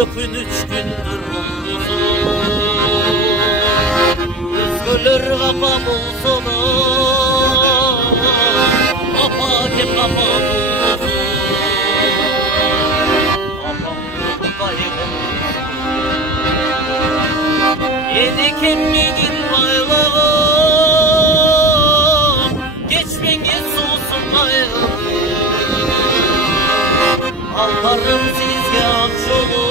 Öpün 3 gündür uzun, özgürler kapa bulsa da kapa ki kapa bulsun. Apam kaygım yedi kemmenin baylağım, geçmeniz olsun kaygım. Alparım sizge akşolu,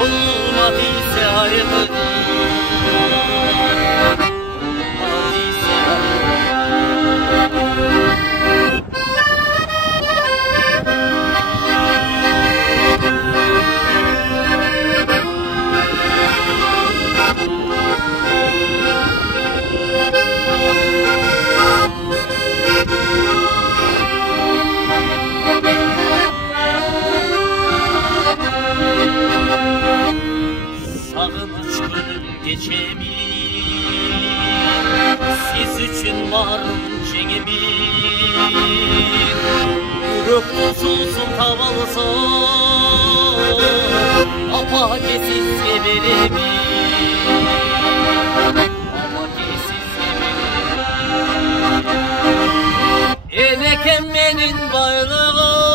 olmadıysa ayrı. Sağınıç gönül geçemin, siz için varım cengimin. Yürek tutulsun tavalsa, apa kesiz geberimin. Apa kesiz geberimin. Elek emmenin bayrağı,